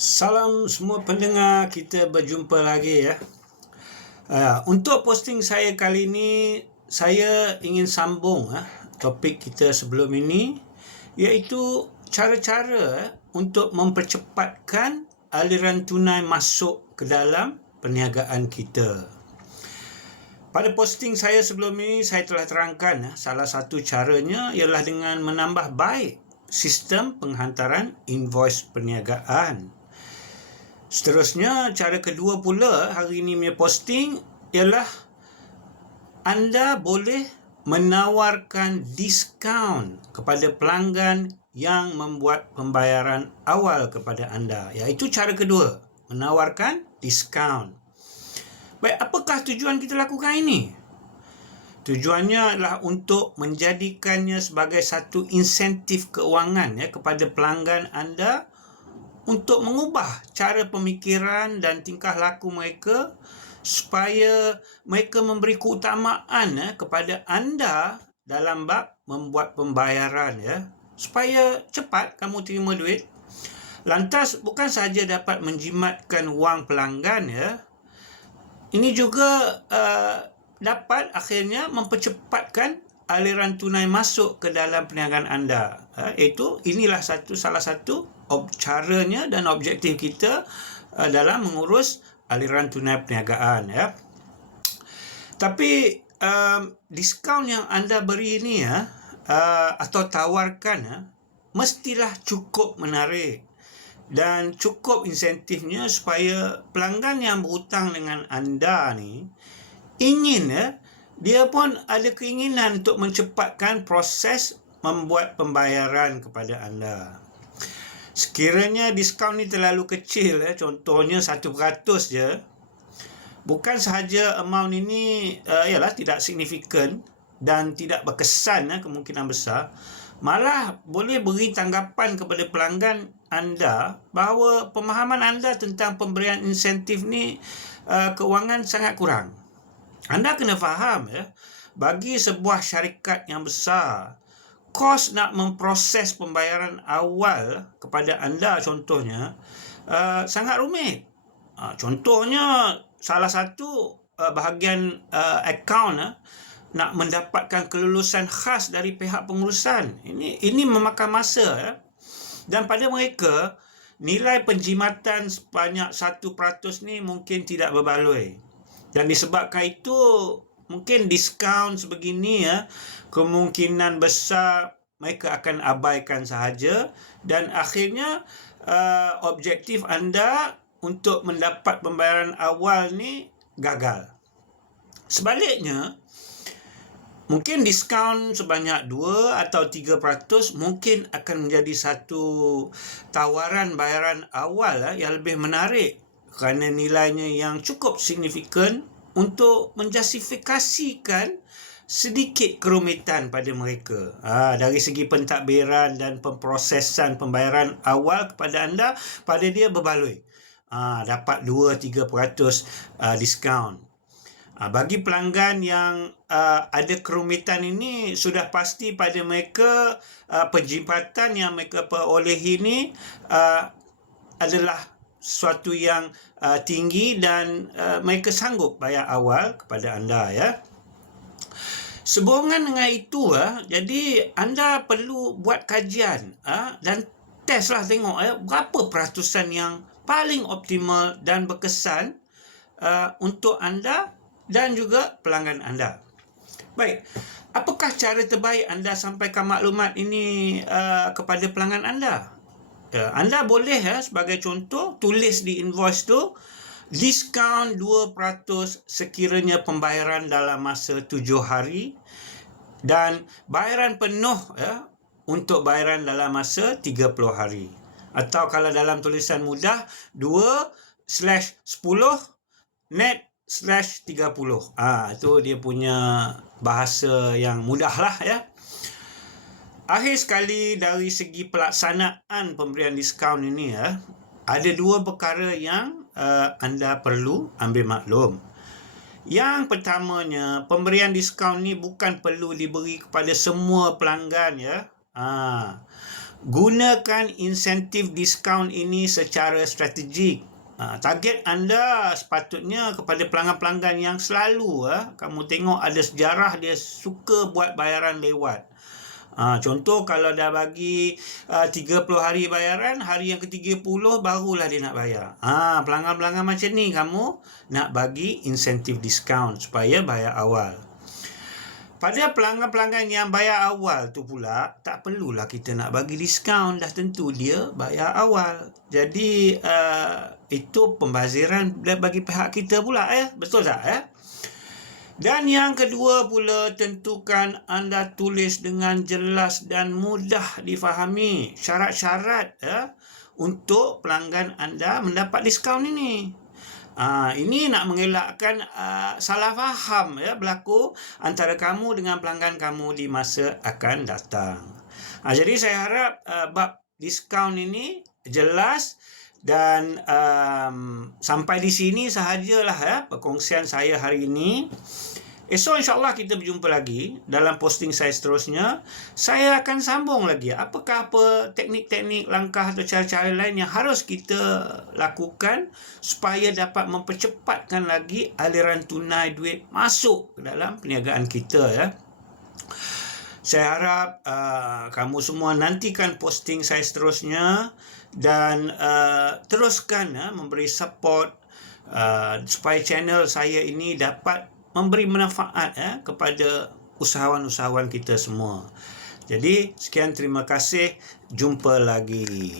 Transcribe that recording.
Salam semua pendengar, kita berjumpa lagi ya. Uh, untuk posting saya kali ini, saya ingin sambung uh, topik kita sebelum ini iaitu cara-cara untuk mempercepatkan aliran tunai masuk ke dalam perniagaan kita. Pada posting saya sebelum ini, saya telah terangkan uh, salah satu caranya ialah dengan menambah baik sistem penghantaran invoice perniagaan. Seterusnya, cara kedua pula hari ini punya posting ialah anda boleh menawarkan diskaun kepada pelanggan yang membuat pembayaran awal kepada anda. Iaitu cara kedua, menawarkan diskaun. Baik, apakah tujuan kita lakukan ini? Tujuannya adalah untuk menjadikannya sebagai satu insentif keuangan ya kepada pelanggan anda untuk mengubah cara pemikiran dan tingkah laku mereka supaya mereka memberi keutamaan ya, kepada anda dalam bab membuat pembayaran ya. Supaya cepat kamu terima duit. Lantas bukan saja dapat menjimatkan wang pelanggan ya. Ini juga uh, dapat akhirnya mempercepatkan aliran tunai masuk ke dalam perniagaan anda uh, iaitu inilah satu salah satu ob- caranya dan objektif kita uh, dalam mengurus aliran tunai perniagaan ya. Tapi um, diskaun yang anda beri ini ya uh, atau tawarkan ya mestilah cukup menarik dan cukup insentifnya supaya pelanggan yang berhutang dengan anda ni ingin ya dia pun ada keinginan untuk mencepatkan proses membuat pembayaran kepada anda. Sekiranya diskaun ni terlalu kecil, eh, contohnya 1% je, bukan sahaja amount ini uh, ialah tidak signifikan dan tidak berkesan eh, kemungkinan besar, malah boleh beri tanggapan kepada pelanggan anda bahawa pemahaman anda tentang pemberian insentif ni uh, keuangan sangat kurang. Anda kena faham ya, bagi sebuah syarikat yang besar, kos nak memproses pembayaran awal kepada anda contohnya uh, sangat rumit. Uh, contohnya salah satu uh, bahagian uh, akaun uh, nak mendapatkan kelulusan khas dari pihak pengurusan. Ini ini memakan masa ya. Dan pada mereka nilai penjimatan sebanyak 1% ni mungkin tidak berbaloi. Dan disebabkan itu mungkin diskaun sebegini ya. Kemungkinan besar mereka akan abaikan sahaja. Dan akhirnya uh, objektif anda untuk mendapat pembayaran awal ni gagal. Sebaliknya, mungkin diskaun sebanyak 2 atau 3% mungkin akan menjadi satu tawaran bayaran awal uh, yang lebih menarik. Kerana nilainya yang cukup signifikan untuk menjustifikasikan sedikit kerumitan pada mereka. Ha, dari segi pentadbiran dan pemprosesan pembayaran awal kepada anda, pada dia berbaloi. Ha, dapat 2-3% uh, diskaun. Ha, bagi pelanggan yang uh, ada kerumitan ini, sudah pasti pada mereka uh, penjimatan yang mereka peroleh ini uh, adalah sesuatu yang uh, tinggi dan uh, mereka sanggup bayar awal kepada anda ya. Sehubungan dengan itu, ah, jadi anda perlu buat kajian ah, dan testlah tengok eh, berapa peratusan yang paling optimal dan berkesan ah, untuk anda dan juga pelanggan anda. Baik, apakah cara terbaik anda sampaikan maklumat ini uh, kepada pelanggan anda? Uh, anda boleh ya, sebagai contoh tulis di invoice tu diskaun 2% sekiranya pembayaran dalam masa 7 hari dan bayaran penuh ya untuk bayaran dalam masa 30 hari. Atau kalau dalam tulisan mudah 2 slash 10 net slash 30. Ah itu dia punya bahasa yang mudah lah ya. Akhir sekali dari segi pelaksanaan pemberian diskaun ini ya, ada dua perkara yang uh, anda perlu ambil maklum. Yang pertamanya, pemberian diskaun ni bukan perlu diberi kepada semua pelanggan ya. Ha. gunakan insentif diskaun ini secara strategik. Ha, target anda sepatutnya kepada pelanggan-pelanggan yang selalu ha, kamu tengok ada sejarah dia suka buat bayaran lewat. Ha, contoh kalau dah bagi uh, 30 hari bayaran, hari yang ke-30 barulah dia nak bayar. Ha, pelanggan-pelanggan macam ni kamu nak bagi insentif diskaun supaya bayar awal. Pada pelanggan-pelanggan yang bayar awal tu pula, tak perlulah kita nak bagi diskaun. Dah tentu dia bayar awal. Jadi, uh, itu pembaziran bagi pihak kita pula. Eh? Betul tak? Eh? Dan yang kedua pula, tentukan anda tulis dengan jelas dan mudah difahami syarat-syarat eh, untuk pelanggan anda mendapat diskaun ini. Ha, ini nak mengelakkan uh, salah faham ya berlaku antara kamu dengan pelanggan kamu di masa akan datang. Ha, jadi saya harap uh, bab diskaun ini jelas dan um, sampai di sini sahajalah ya perkongsian saya hari ini. Esok insyaAllah kita berjumpa lagi dalam posting saya seterusnya. Saya akan sambung lagi. Apakah apa teknik-teknik, langkah atau cara-cara lain yang harus kita lakukan supaya dapat mempercepatkan lagi aliran tunai duit masuk ke dalam perniagaan kita ya. Saya harap uh, kamu semua nantikan posting saya seterusnya dan uh, teruskan uh, memberi support uh, supaya channel saya ini dapat memberi manfaat ya, kepada usahawan-usahawan kita semua. Jadi, sekian terima kasih. Jumpa lagi.